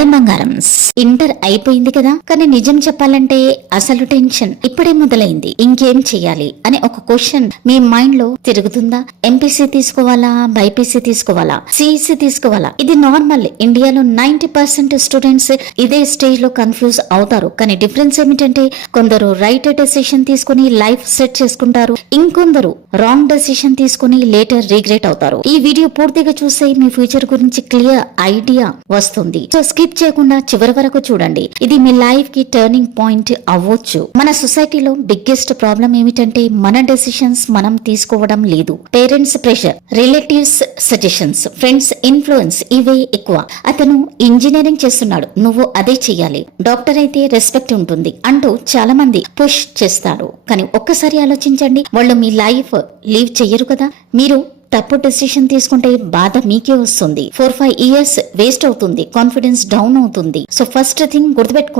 Hi బంగారమ్స్, inter అయిపోయింది కదా. కానీ నిజం చెప్పాలంటే అసలు టెన్షన్ ఇప్పుడే మొదలైంది. ఇంకేం చెయ్యాలి అనే ఒక క్వశ్చన్ మీ మైండ్ లో తిరుగుతుందా? ఎంపీసీ తీసుకోవాలా, బైపీసీ తీసుకోవాలా, సిఈసీ తీసుకోవాలా? ఇది నార్మల్. ఇండియాలో 90% స్టూడెంట్స్ ఇదే స్టేజ్ లో కన్ఫ్యూజ్ అవుతారు. కానీ డిఫరెన్స్ ఏమిటంటే కొందరు రైట్ డెసిషన్ తీసుకుని లైఫ్ సెట్ చేసుకుంటారు, ఇంకొందరు రాంగ్ డెసిషన్ తీసుకుని లేటర్ రిగ్రెట్ అవుతారు. ఈ వీడియో పూర్తిగా చూస్తే మీ ఫ్యూచర్ గురించి క్లియర్ ఐడియా వస్తుంది. సో స్కిప్ చేయకుండా చివరి వరకు చూడండి. ఇది మీ లైఫ్ కి టర్నింగ్ పాయింట్ అవ్వచ్చు. మన సొసైటీలో బిగ్గెస్ట్ ప్రాబ్లం ఏమిటంటే మన డెసిషన్స్ మనం తీసుకోవడం లేదు. Parents pressure, relatives suggestions, friends influence ఇవే ఎక్కువ. అతను ఇంజనీరింగ్ చేస్తున్నాడు, నువ్వు అదే చెయ్యాలి. డాక్టర్ అయితే రెస్పెక్ట్ ఉంటుంది అంటూ చాలా మంది పుష్ చేస్తారు. కానీ ఒక్కసారి ఆలోచించండి, వాళ్ళు మీ లైఫ్ లీవ్ చెయ్యరు కదా. మీరు తప్పు డెసిషన్ తీసుకుంటే బాధ మీకే వస్తుంది. 4-5 years వేస్ట్ అవుతుంది, కాన్ఫిడెన్స్ డౌన్ అవుతుంది. సో ఫస్ట్ థింగ్ గుర్తుపెట్టుకో.